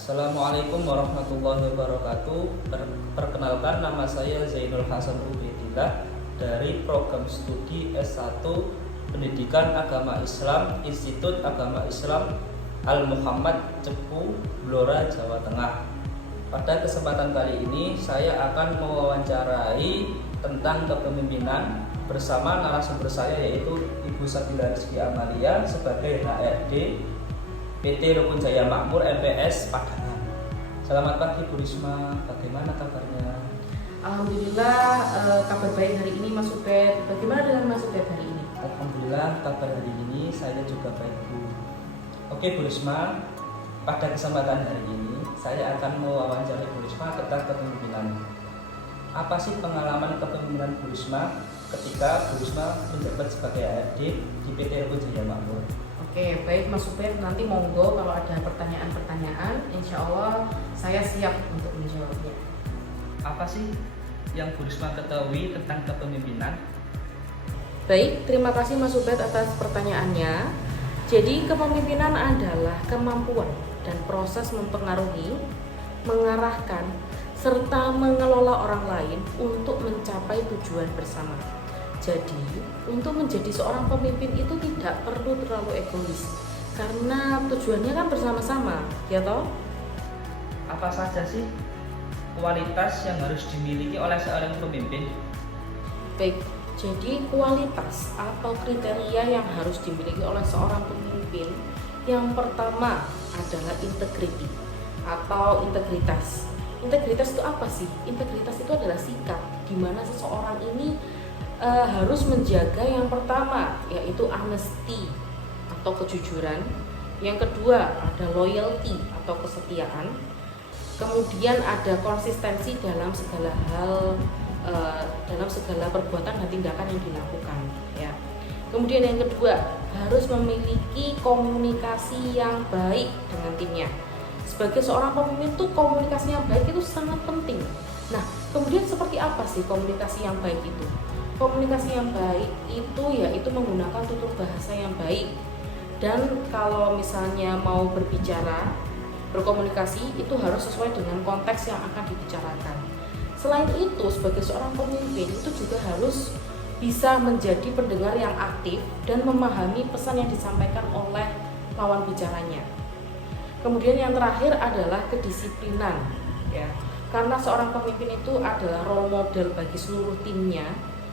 Assalamualaikum warahmatullahi wabarakatuh. Perkenalkan, nama saya Zainul Hasan Ubaidillah dari program studi S1 Pendidikan Agama Islam Institut Agama Islam Al-Muhammad Cepu, Blora, Jawa Tengah. Pada kesempatan kali ini saya akan mewawancarai tentang kepemimpinan bersama narasumber saya, yaitu Ibu Sabila Rizky Amalia sebagai HRD PT Rukun Jaya Makmur MPS Padangan. Selamat pagi Bu Risma, bagaimana kabarnya? Alhamdulillah, kabar baik hari ini Mas Ubed. Bagaimana dengan Mas Ubed hari ini? Alhamdulillah, kabar hari ini saya juga baik Bu. Oke Bu Risma, pada kesempatan hari ini saya akan mewawancarai Bu Risma tentang kepemimpinan. Apa sih pengalaman kepemimpinan Bu Risma ketika Bu Risma menjabat sebagai HRD di PT Rukun Jaya Makmur? Oke, baik Mas Ubed, nanti monggo kalau ada pertanyaan-pertanyaan, insya Allah saya siap untuk menjawabnya. Apa sih yang Bu Risma ketahui tentang kepemimpinan? Baik, terima kasih Mas Ubed atas pertanyaannya. Jadi kepemimpinan adalah kemampuan dan proses mempengaruhi, mengarahkan, serta mengelola orang lain untuk mencapai tujuan bersama. Jadi, untuk menjadi seorang pemimpin itu tidak perlu terlalu egois, karena tujuannya kan bersama-sama, ya toh? Apa saja sih kualitas yang harus dimiliki oleh seorang pemimpin? Baik, jadi kualitas atau kriteria yang harus dimiliki oleh seorang pemimpin, yang pertama adalah integriti atau integritas. Integritas itu apa sih? Integritas itu adalah sikap di mana seseorang ini harus menjaga yang pertama, yaitu honesty atau kejujuran. Yang kedua ada loyalty atau kesetiaan. Kemudian ada konsistensi dalam segala hal, dalam segala perbuatan dan tindakan yang dilakukan, ya. Kemudian yang kedua, harus memiliki komunikasi yang baik dengan timnya. Sebagai seorang pemimpin tuh komunikasi yang baik itu sangat penting. Nah, kemudian seperti apa sih komunikasi yang baik itu? Komunikasi yang baik itu yaitu menggunakan tutur bahasa yang baik. Dan kalau misalnya mau berbicara, berkomunikasi itu harus sesuai dengan konteks yang akan dibicarakan. Selain itu, sebagai seorang pemimpin itu juga harus bisa menjadi pendengar yang aktif dan memahami pesan yang disampaikan oleh lawan bicaranya. Kemudian yang terakhir adalah kedisiplinan, ya. Karena seorang pemimpin itu adalah role model bagi seluruh timnya,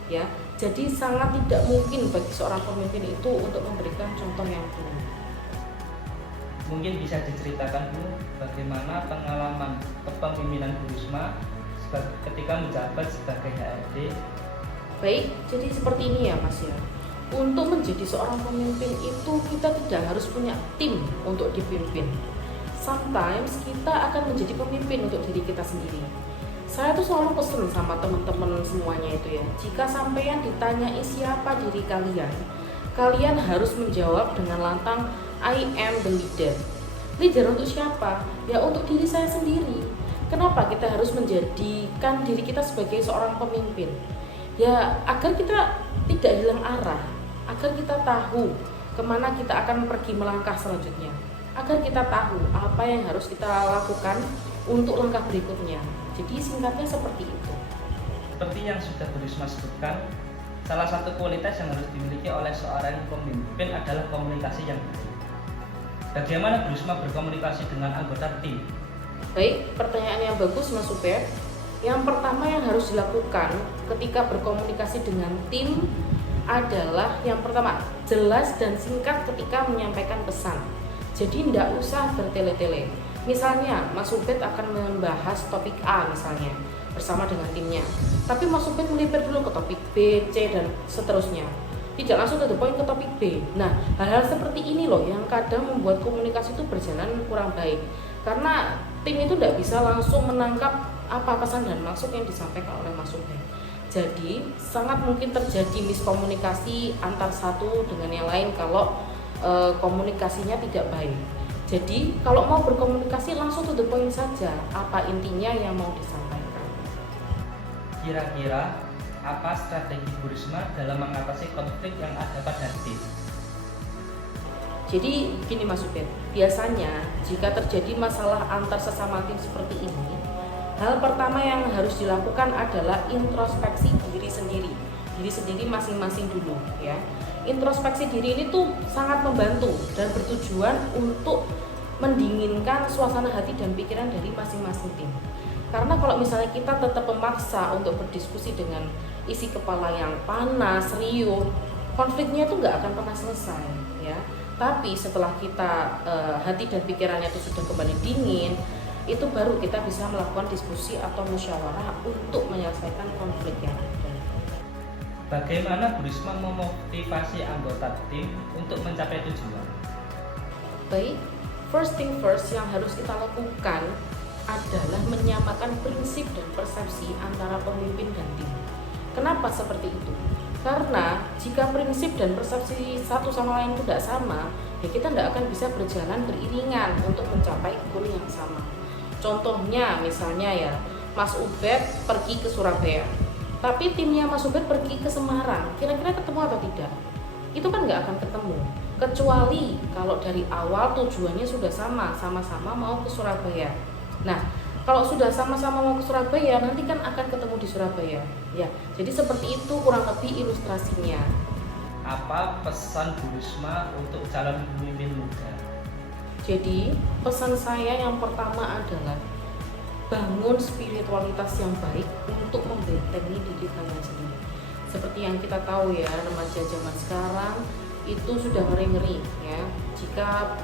ya. Jadi sangat tidak mungkin bagi seorang pemimpin itu untuk memberikan contoh yang buruk. Mungkin bisa diceritakan Bu, bagaimana pengalaman kepemimpinan Bu Risma ketika menjabat sebagai HRD? Baik, jadi seperti ini ya Mas ya. Untuk menjadi seorang pemimpin itu kita tidak harus punya tim untuk dipimpin. Sometimes kita akan menjadi pemimpin untuk diri kita sendiri. Saya tuh selalu pesen sama teman-teman semuanya itu ya, jika sampean ditanyai siapa diri kalian, kalian harus menjawab dengan lantang, I am the leader. Leader untuk siapa? Ya untuk diri saya sendiri. Kenapa kita harus menjadikan diri kita sebagai seorang pemimpin? Ya agar kita tidak hilang arah, agar kita tahu kemana kita akan pergi melangkah selanjutnya, agar kita tahu apa yang harus kita lakukan untuk langkah berikutnya. Jadi singkatnya seperti itu. Seperti yang sudah Bu Risma sebutkan, salah satu kualitas yang harus dimiliki oleh seorang pemimpin adalah komunikasi yang baik. Bagaimana Bu Risma berkomunikasi dengan anggota tim? Baik, pertanyaan yang bagus Mas Ubed. Yang pertama yang harus dilakukan ketika berkomunikasi dengan tim adalah yang pertama, jelas dan singkat ketika menyampaikan pesan. Jadi tidak usah bertele-tele. Misalnya Mas Ubed akan membahas topik A misalnya bersama dengan timnya, tapi Mas Ubed melipir dulu ke topik B, C dan seterusnya. Tidak langsung to the point ke topik B. Nah, hal-hal seperti ini loh yang kadang membuat komunikasi itu berjalan kurang baik. Karena tim itu tidak bisa langsung menangkap apa pesan dan maksud yang disampaikan oleh Mas Ubed. Jadi sangat mungkin terjadi miskomunikasi antar satu dengan yang lain kalau komunikasinya tidak baik. Jadi kalau mau berkomunikasi langsung to the point saja, apa intinya yang mau disampaikan. Kira-kira apa strategi Bu Risma dalam mengatasi konflik yang ada pada tim? Jadi gini Mas Ubed, biasanya jika terjadi masalah antar sesama tim seperti ini, hal pertama yang harus dilakukan adalah introspeksi diri sendiri masing-masing dulu ya. Introspeksi diri ini tuh sangat membantu dan bertujuan untuk mendinginkan suasana hati dan pikiran dari masing-masing tim. Karena kalau misalnya kita tetap memaksa untuk berdiskusi dengan isi kepala yang panas, riuh, konfliknya itu nggak akan pernah selesai ya. Tapi setelah kita hati dan pikirannya itu sudah kembali dingin, itu baru kita bisa melakukan diskusi atau musyawarah untuk menyelesaikan konflik yang ada. Bagaimana Bu Risma memotivasi anggota tim untuk mencapai tujuan? Baik, first thing first yang harus kita lakukan adalah menyamakan prinsip dan persepsi antara pemimpin dan tim. Kenapa seperti itu? Karena jika prinsip dan persepsi satu sama lain tidak sama, ya kita tidak akan bisa berjalan beriringan untuk mencapai goal yang sama. Contohnya misalnya ya, Mas Ubed pergi ke Surabaya, tapi timnya Mas Ubed pergi ke Semarang, kira-kira ketemu atau tidak? Itu kan nggak akan ketemu, kecuali kalau dari awal tujuannya sudah sama-sama mau ke Surabaya. Nah, kalau sudah sama-sama mau ke Surabaya, nanti kan akan ketemu di Surabaya ya. Jadi seperti itu kurang lebih ilustrasinya. Apa pesan Bu Risma untuk calon pemimpin muda? Jadi pesan saya yang pertama adalah bangun spiritualitas yang baik untuk membentengi diri kalian sendiri. Seperti yang kita tahu ya, remaja zaman sekarang itu sudah ngeri-ngeri ya. Jika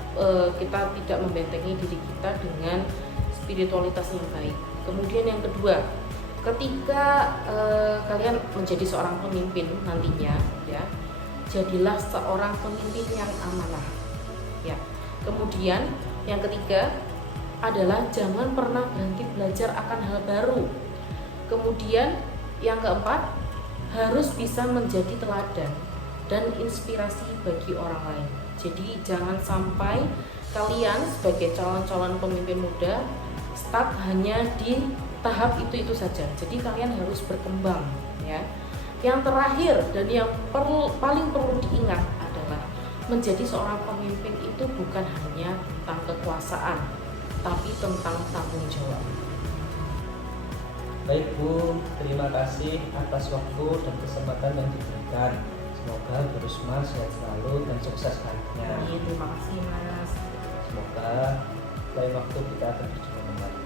kita tidak membentengi diri kita dengan spiritualitas yang baik. Kemudian yang kedua, ketika kalian menjadi seorang pemimpin nantinya ya, jadilah seorang pemimpin yang amanah ya. Kemudian yang ketiga adalah jangan pernah berhenti belajar akan hal baru. Kemudian yang keempat, harus bisa menjadi teladan dan inspirasi bagi orang lain. Jadi jangan sampai kalian sebagai calon-calon pemimpin muda stuck hanya di tahap itu saja. Jadi kalian harus berkembang ya. Yang terakhir dan yang paling perlu diingat adalah menjadi seorang pemimpin itu bukan hanya tentang kekuasaan, tapi tentang tanggung jawab. Baik Bu, terima kasih atas waktu dan kesempatan yang diberikan. Semoga Bu Risma sehat selalu dan sukses karirnya. Terima kasih Mas. Semoga lain waktu kita akan berjumpa kembali.